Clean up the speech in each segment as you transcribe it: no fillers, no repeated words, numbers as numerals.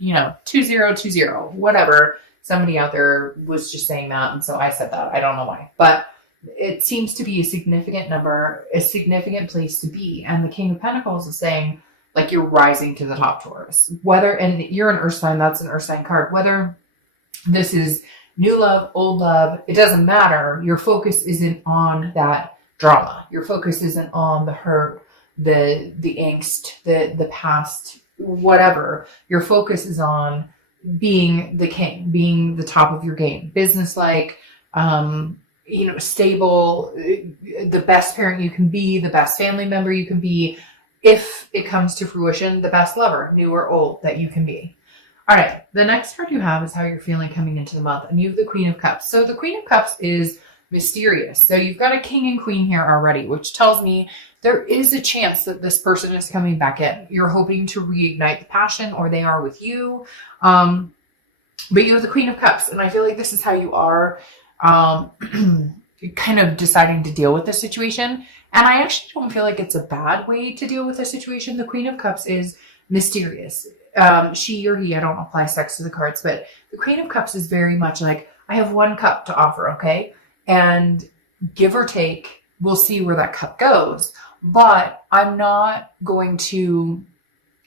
2020, whatever. Somebody out there was just saying that. And so I said that. I don't know why, but it seems to be a significant number, a significant place to be. And the King of Pentacles is saying, like, you're rising to the top, Taurus. And you're an earth sign, that's an earth sign card. Whether this is new love, old love, it doesn't matter. Your focus isn't on that drama. Your focus isn't on the hurt, the angst, the past, whatever. Your focus is on being the king, being the top of your game, business-like, stable, the best parent you can be, the best family member you can be. If it comes to fruition, the best lover, new or old, that you can be. All right. The next card you have is how you're feeling coming into the month. And you have the Queen of Cups. So the Queen of Cups is mysterious. So you've got a king and queen here already, which tells me there is a chance that this person is coming back in. You're hoping to reignite the passion, or they are with you. But you have the Queen of Cups. And I feel like this is how you are kind of deciding to deal with the situation. And I actually don't feel like it's a bad way to deal with a situation. The Queen of Cups is mysterious. She or he, I don't apply sex to the cards, but the Queen of Cups is very much like, I have one cup to offer, okay? And give or take, we'll see where that cup goes. But I'm not going to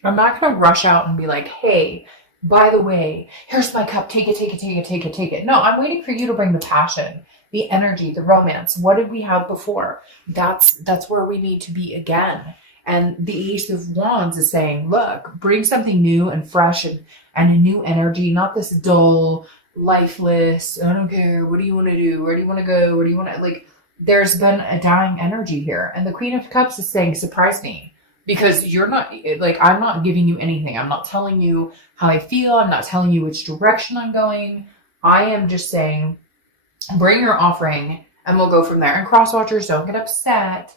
rush out and be like, hey, by the way, here's my cup. Take it. No, I'm waiting for you to bring the passion, the energy, the romance. What did we have before? That's where we need to be again. And the Ace of Wands is saying, look, bring something new and fresh and a new energy, not this dull, lifeless, I don't care, what do you want to do? Where do you want to go? What do you want to, like, there's been a dying energy here. And the Queen of Cups is saying, surprise me. Because you're not, like, I'm not giving you anything. I'm not telling you how I feel. I'm not telling you which direction I'm going. I am just saying, bring your offering and we'll go from there. And cross watchers, don't get upset.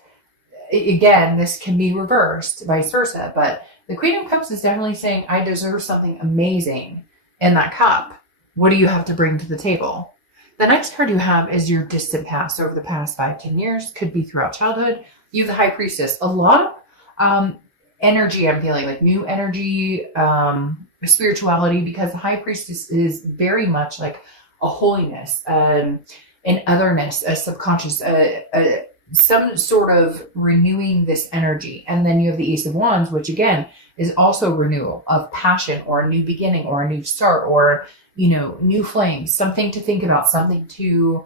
Again, this can be reversed, vice versa. But the Queen of Cups is definitely saying, I deserve something amazing in that cup. What do you have to bring to the table? The next card you have is your distant past over the past 5-10 years. Could be throughout childhood. You have the High Priestess. A lot of energy, I'm feeling, like new energy, spirituality, because the High Priestess is very much like a holiness, an otherness, a subconscious, some sort of renewing this energy. And then you have the Ace of Wands, which again is also renewal of passion, or a new beginning, or a new start, or, new flames, something to think about, something to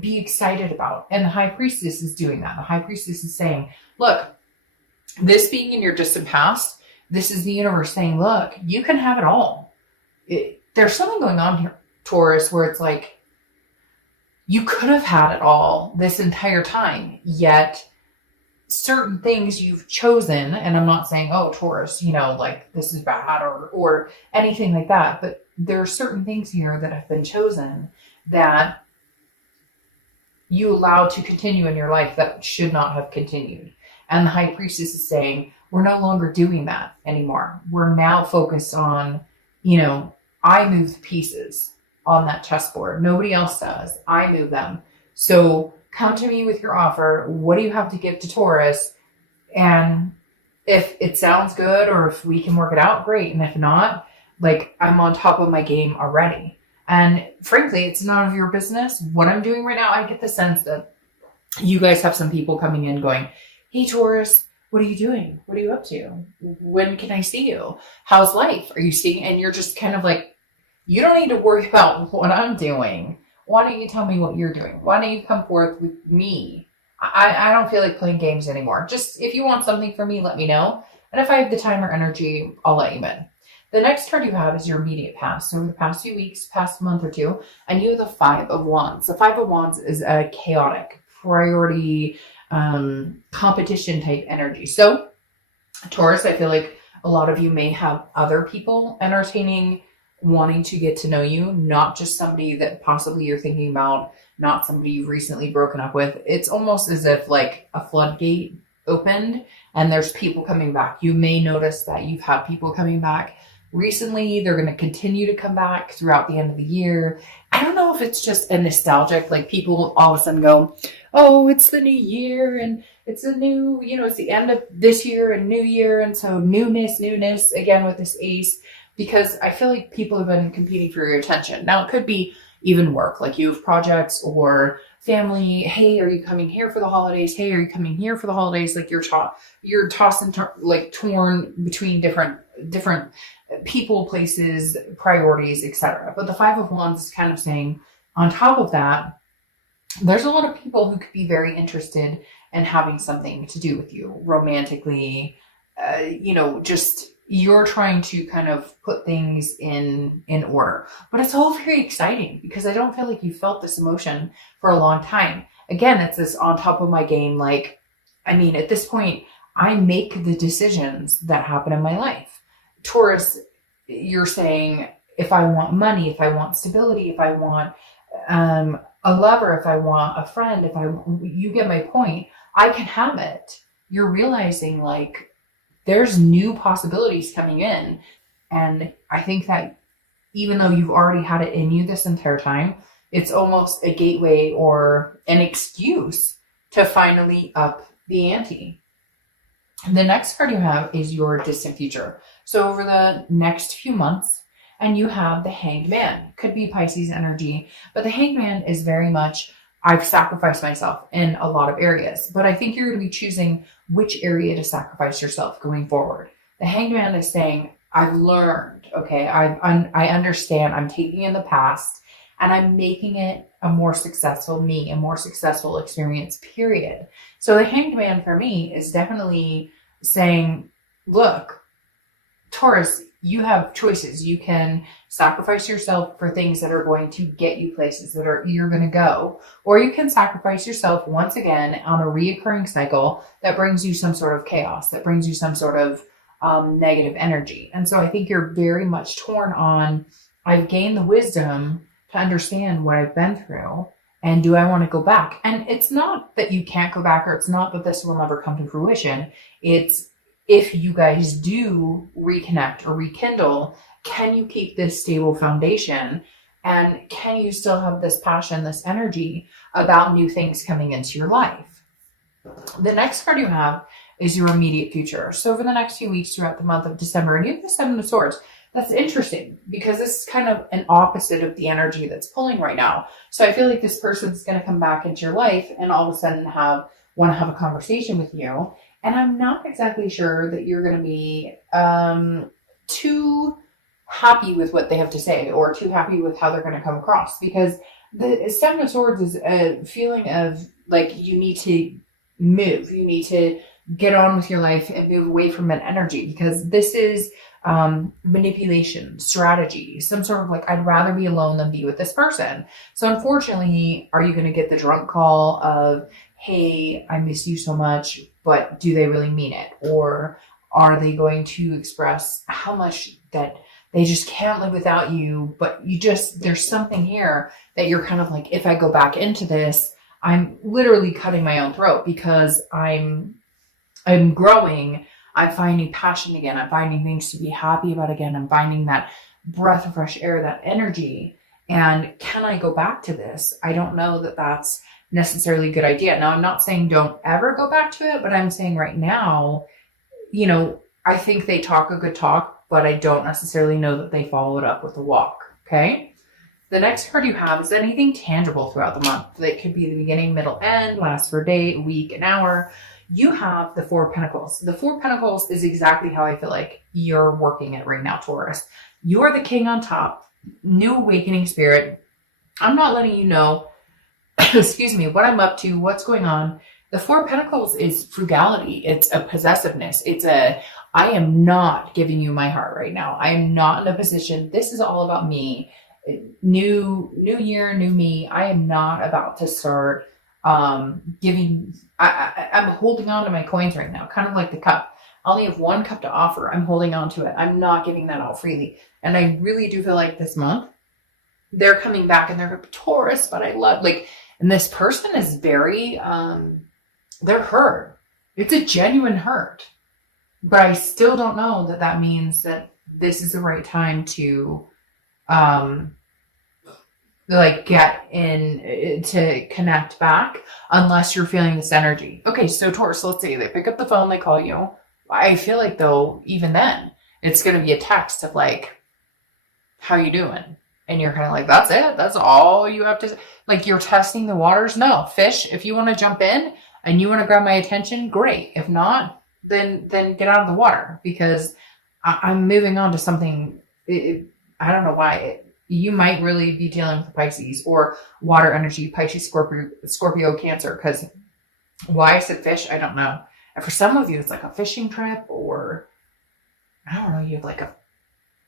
be excited about. And the High Priestess is doing that. The High Priestess is saying, look, this being in your distant past, this is the universe saying, look, you can have it all. There's something going on here, Taurus, where it's like, you could have had it all this entire time, yet certain things you've chosen, and I'm not saying, oh, Taurus, like this is bad or anything like that, but there are certain things here that have been chosen that you allowed to continue in your life that should not have continued. And the High Priestess is saying, we're no longer doing that anymore. We're now focused on, I move the pieces on that chessboard. Nobody else does. I move them. So come to me with your offer. What do you have to give to Taurus? And if it sounds good, or if we can work it out, great. And if not, like, I'm on top of my game already. And frankly, it's none of your business. What I'm doing right now, I get the sense that you guys have some people coming in going, hey, Taurus, what are you doing? What are you up to? When can I see you? How's life? Are you seeing? And you're just kind of like, you don't need to worry about what I'm doing. Why don't you tell me what you're doing? Why don't you come forth with me? I don't feel like playing games anymore. Just if you want something from me, let me know. And if I have the time or energy, I'll let you in. The next card you have is your immediate past. So over the past few weeks, past month or two, and you have the Five of Wands. The Five of Wands is a chaotic, priority, competition type energy. So Taurus, I feel like a lot of you may have other people entertaining, wanting to get to know you, not just somebody that possibly you're thinking about, not somebody you've recently broken up with. It's almost as if like a floodgate opened and there's people coming back. You may notice that you've had people coming back recently. They're going to continue to come back throughout the end of the year. I don't know if it's just a nostalgic, like people all of a sudden go, oh, it's the new year and it's a new, it's the end of this year and new year. And so newness, again with this ace, because I feel like people have been competing for your attention. Now it could be even work, like you have projects or family. Hey, are you coming here for the holidays? Hey, are you coming here for the holidays? Like you're tossed and like torn between different people, places, priorities, etc. But the Five of Wands is kind of saying, on top of that, there's a lot of people who could be very interested in having something to do with you romantically. Just you're trying to kind of put things in order. But it's all very exciting because I don't feel like you felt this emotion for a long time. Again, it's this on top of my game. Like, I mean, at this point, I make the decisions that happen in my life. Taurus, you're saying, if I want money, if I want stability, if I want a lover, if I want a friend, you get my point, I can have it. You're realizing like there's new possibilities coming in. And I think that even though you've already had it in you this entire time, it's almost a gateway or an excuse to finally up the ante. The next card you have is your distant future. So over the next few months, and you have the Hanged Man. Could be Pisces energy, but the Hanged Man is very much, I've sacrificed myself in a lot of areas, but I think you're going to be choosing which area to sacrifice yourself going forward. The Hanged Man is saying, I've learned, okay, I understand, I'm taking in the past and I'm making it a more successful me, a more successful experience, period. So the Hanged Man for me is definitely saying, look, Taurus, you have choices. You can sacrifice yourself for things that are going to get you places you're going to go, or you can sacrifice yourself once again on a reoccurring cycle that brings you some sort of chaos, that brings you some sort of negative energy. And so I think you're very much torn on, I've gained the wisdom to understand what I've been through, and do I want to go back? And it's not that you can't go back, or it's not that this will never come to fruition. It's, if you guys do reconnect or rekindle, can you keep this stable foundation? And can you still have this passion, this energy about new things coming into your life? The next card you have is your immediate future. So over the next few weeks throughout the month of December, and you have the Seven of Swords. That's interesting because this is kind of an opposite of the energy that's pulling right now. So I feel like this person's going to come back into your life and all of a sudden want to have a conversation with you. And I'm not exactly sure that you're going to be too happy with what they have to say or too happy with how they're going to come across, because the Seven of Swords is a feeling of like you need to move. You need to get on with your life and move away from that energy, because this is manipulation, strategy, some sort of like, I'd rather be alone than be with this person. So unfortunately, are you going to get the drunk call of, hey, I miss you so much, but do they really mean it? Or are they going to express how much that they just can't live without you, but there's something here that you're kind of like, if I go back into this, I'm literally cutting my own throat because I'm growing. I'm finding passion again. I'm finding things to be happy about again. I'm finding that breath of fresh air, that energy. And can I go back to this? I don't know that that's necessarily a good idea. Now, I'm not saying don't ever go back to it, but I'm saying right now, I think they talk a good talk, but I don't necessarily know that they follow it up with a walk. Okay. The next card you have is anything tangible throughout the month. That could be the beginning, middle, end, last for a day, a week, an hour. You have the Four of Pentacles. The Four of Pentacles is exactly how I feel like you're working it right now, Taurus. You are the king on top, new awakening spirit. I'm not letting you know, excuse me, what I'm up to, what's going on. The Four of Pentacles is frugality. It's a possessiveness. I am not giving you my heart right now. I am not in a position. This is all about me. New year, new me. I am not about to start giving. I'm holding on to my coins right now, kind of like the cup. I only have one cup to offer. I'm holding on to it. I'm not giving that out freely. And I really do feel like this month they're coming back and they're Taurus, but I love and this person is very, they're hurt. It's a genuine hurt, but I still don't know that means that this is the right time to, like get in to connect back unless you're feeling this energy. Okay, so Taurus, let's say they pick up the phone, they call you. I feel like though, even then, it's going to be a text of like, how you doing? And you're kind of like, that's it. That's all you have to, like, you're testing the waters. No, fish, if you want to jump in and you want to grab my attention, great. If not, then get out of the water, because I'm moving on to something. I don't know why. You might really be dealing with Pisces or water energy, Pisces, Scorpio, Cancer. Because why I said fish, I don't know. And for some of you, it's like a fishing trip, or I don't know, you have like a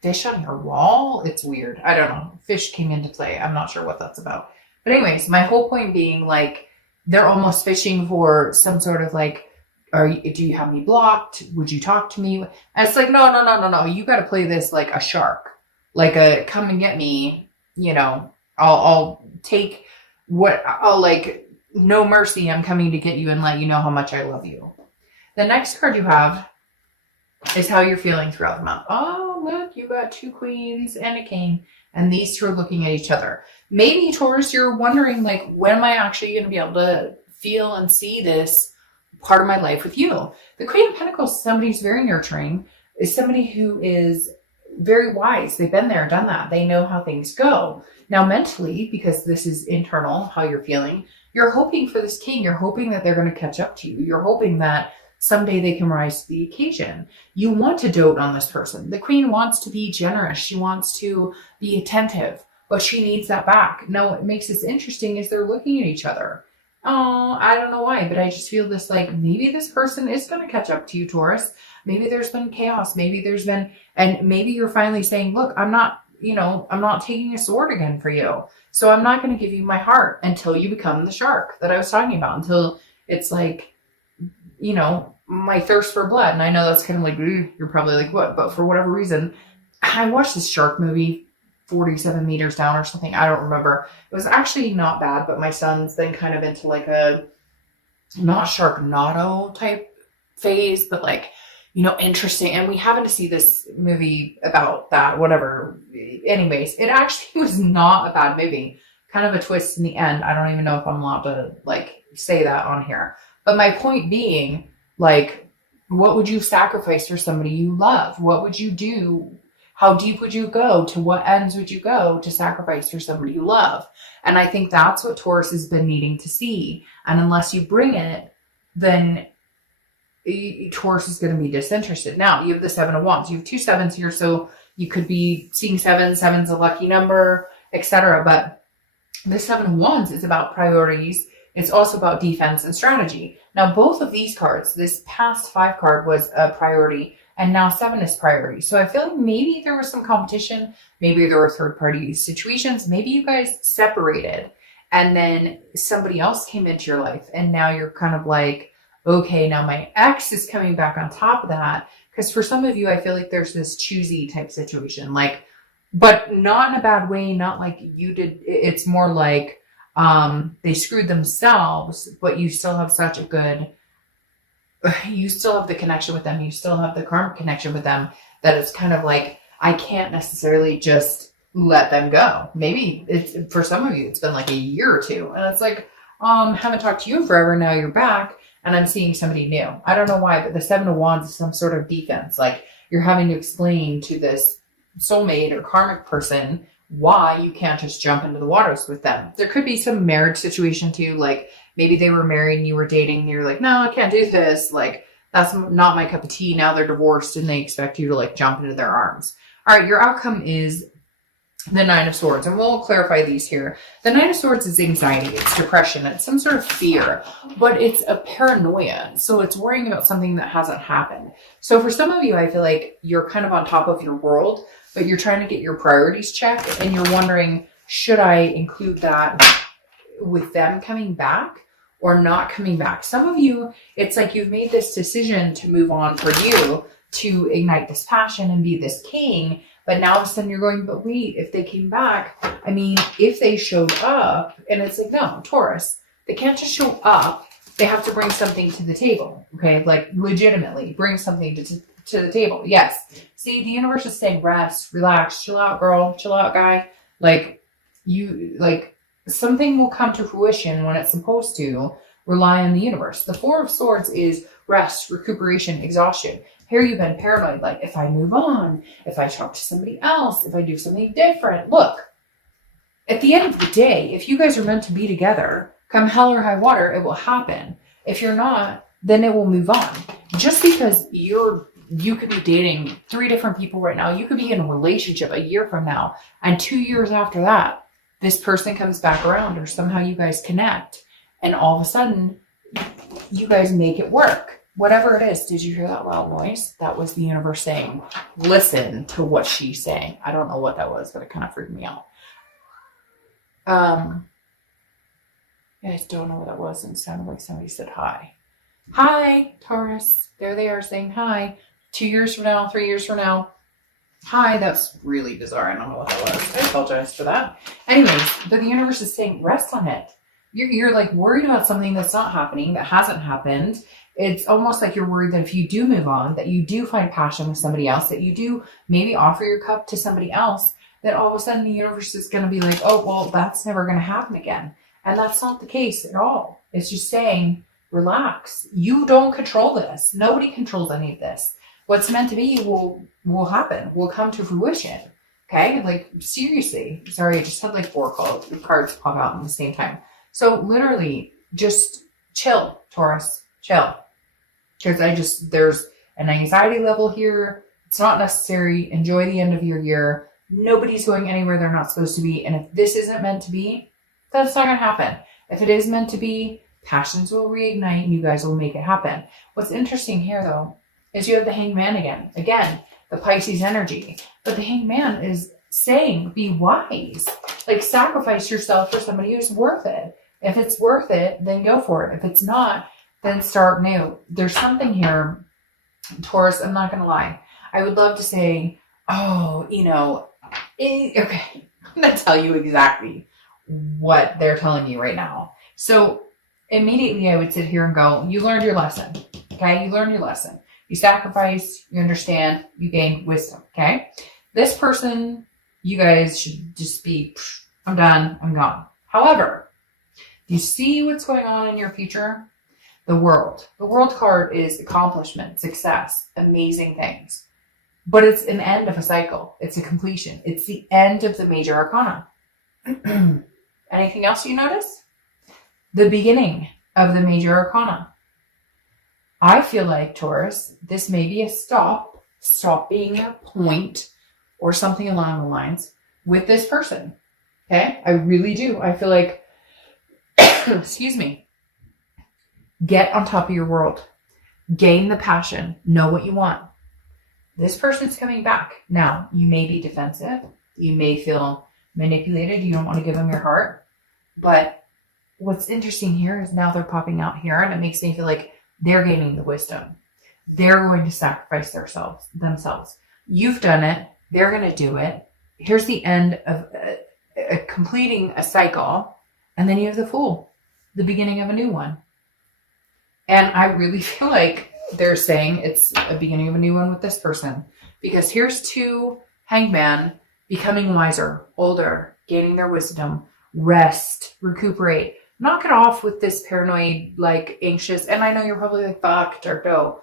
fish on your wall. It's weird. I don't know. Fish came into play. I'm not sure what that's about. But anyways, my whole point being, like, they're almost fishing for some sort of like, do you have me blocked? Would you talk to me? And it's like, no. You got to play this like a shark, like a come and get me. You know, I'll take what I'll like. No mercy. I'm coming to get you and let you know how much I love you. The next card you have is how you're feeling throughout the month. Oh, look, you got 2 queens and a king, and these two are looking at each other. Maybe, Taurus, you're wondering, like, when am I actually going to be able to feel and see this part of my life with you? The Queen of Pentacles is somebody who's very nurturing, is somebody who is very wise. They've been there, done that. They know how things go. Now, mentally, because this is internal, how you're feeling, you're hoping for this king. You're hoping that they're going to catch up to you. You're hoping that someday they can rise to the occasion. You want to dote on this person. The queen wants to be generous. She wants to be attentive, but she needs that back. Now, what makes this interesting is they're looking at each other. Oh, I don't know why, but I just feel this, like, maybe this person is going to catch up to you, Taurus. Maybe there's been chaos. Maybe there's been, and maybe you're finally saying, look, I'm not taking a sword again for you. So I'm not going to give you my heart until you become the shark that I was talking about, until it's like, you know, my thirst for blood. And I know that's kind of like, you're probably like, what? But for whatever reason, I watched this shark movie, 47 meters down or something. I don't remember. It was actually not bad, but my son's then kind of into like a not Sharknado type phase, but like, you know, interesting. And we happened to see this movie about that, whatever. Anyways, it actually was not a bad movie. Kind of a twist in the end. I don't even know if I'm allowed to like say that on here. But my point being, like, what would you sacrifice for somebody you love? What would you do? How deep would you go? To what ends would you go to sacrifice for somebody you love? And I think that's what Taurus has been needing to see. And unless you bring it, then Taurus is going to be disinterested. Now, you have the 7 of Wands. You have 2 sevens here, so you could be seeing 7. 7's a lucky number, etc. But the 7 of Wands is about priorities. It's also about defense and strategy. Now, both of these cards, this past 5 card was a priority, and now 7 is priority. So I feel like maybe there was some competition. Maybe there were third-party situations. Maybe you guys separated, and then somebody else came into your life, and now you're kind of like, okay, now my ex is coming back on top of that. Because for some of you, I feel like there's this choosy type situation, like, but not in a bad way, not like you did. It's more like, they screwed themselves, but you still have such a good, you still have the connection with them. You still have the karmic connection with them, that it's kind of like, I can't necessarily just let them go. Maybe it's, for some of you, it's been like a year or 2. And it's like, haven't talked to you in forever. Now you're back and I'm seeing somebody new. I don't know why, but the 7 of Wands is some sort of defense. Like, you're having to explain to this soulmate or karmic person why you can't just jump into the waters with them. There could be some marriage situation too. Like, maybe they were married and you were dating and you're like, no, I can't do this. Like, that's not my cup of tea. Now they're divorced and they expect you to like jump into their arms. All right. Your outcome is the 9 of Swords. And we'll clarify these here. The 9 of Swords is anxiety. It's depression. It's some sort of fear, but it's a paranoia. So it's worrying about something that hasn't happened. So for some of you, I feel like you're kind of on top of your world, but you're trying to get your priorities checked and you're wondering, should I include that with them coming back or not coming back? Some of you, it's like you've made this decision to move on for you, to ignite this passion and be this king. But now all of a sudden you're going, but wait, if they came back, I mean, if they showed up, and it's like, no, Taurus, they can't just show up. They have to bring something to the table. Okay. Like, legitimately bring something to the table. Yes. See, the universe is saying rest, relax, chill out, girl, chill out, guy. Like, You like something will come to fruition when it's supposed to. Rely on the universe. The Four of Swords is rest, recuperation, exhaustion. Here you've been paranoid, like if I move on, if I talk to somebody else, if I do something different. Look, at the end of the day, if you guys are meant to be together, come hell or high water, it will happen. If you're not, then it will move on. Just because you could be dating 3 different people right now, you could be in a relationship a year from now, and 2 years after that, this person comes back around, or somehow you guys connect. And all of a sudden, you guys make it work. Whatever it is. Did you hear that loud noise? That was the universe saying, listen to what she's saying. I don't know what that was, but it kind of freaked me out. You guys don't know what that was, and it sounded like somebody said hi. Hi, Taurus. There they are saying hi. 2 years from now, 3 years from now. Hi, that's really bizarre. I don't know what that was. I apologize for that. Anyways, but the universe is saying, rest on it. You're like worried about something that's not happening, that hasn't happened. It's almost like you're worried that if you do move on, that you do find passion with somebody else, that you do maybe offer your cup to somebody else, that all of a sudden the universe is going to be like, oh, well, that's never going to happen again. And that's not the case at all. It's just saying, relax. You don't control this. Nobody controls any of this. What's meant to be will happen, will come to fruition. Okay? Like, seriously. Sorry, I just had like 4 cards pop out at the same time. So literally just chill, Taurus, chill. Because there's an anxiety level here. It's not necessary. Enjoy the end of your year. Nobody's going anywhere they're not supposed to be. And if this isn't meant to be, that's not going to happen. If it is meant to be, passions will reignite and you guys will make it happen. What's interesting here, though, is you have the Hangman again. Again, the Pisces energy. But the Hangman is saying, be wise. Like, sacrifice yourself for somebody who's worth it. If it's worth it, then go for it. If it's not, then start new. There's something here, Taurus, I'm not going to lie. I would love to say, oh, okay, I'm going to tell you exactly what they're telling you right now. So immediately I would sit here and go, you learned your lesson. Okay, you learned your lesson. You sacrifice, you understand, you gain wisdom. Okay, this person, you guys should just be, I'm done, I'm gone. However, you see what's going on in your future? The World. The World card is accomplishment, success, amazing things. But it's an end of a cycle. It's a completion. It's the end of the major arcana. Anything else you notice? The beginning of the major arcana. I feel like, Taurus, this may be a stop being a point or something along the lines with this person. Okay? I really do. I feel like, excuse me, get on top of your world. Gain the passion. Know what you want. This person's coming back. Now, you may be defensive. You may feel manipulated. You don't want to give them your heart. But what's interesting here is now they're popping out here, and it makes me feel like they're gaining the wisdom. They're going to sacrifice themselves. You've done it. They're going to do it. Here's the end of completing a cycle. And then you have the Fool, the beginning of a new one. And I really feel like they're saying it's a beginning of a new one with this person. Because here's 2 Hangman becoming wiser, older, gaining their wisdom, rest, recuperate. Knock it off with this paranoid, like, anxious. And I know you're probably like, fuck, Dark Doe.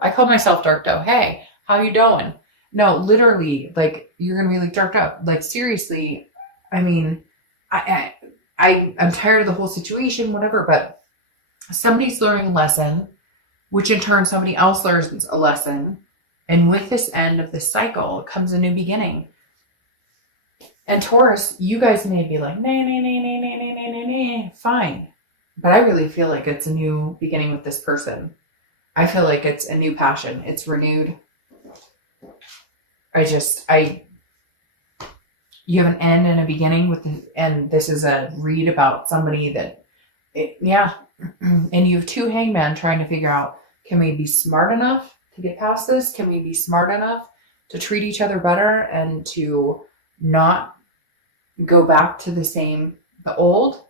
I call myself Dark Doe. Hey, how you doing? No, literally, like, you're going to be like, Dark Doe. Like, seriously, I mean, I'm tired of the whole situation, whatever, but somebody's learning a lesson, which in turn somebody else learns a lesson. And with this end of this cycle comes a new beginning. And Taurus, you guys may be like, nah, fine. But I really feel like it's a new beginning with this person. I feel like it's a new passion. It's renewed. You have an end and a beginning and this is a read about somebody that, and you have 2 Hangmen trying to figure out, can we be smart enough to get past this? Can we be smart enough to treat each other better and to not go back to the old?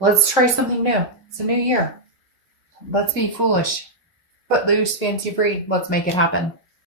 Let's try something new. It's a new year. Let's be foolish. Footloose, fancy free. Let's make it happen.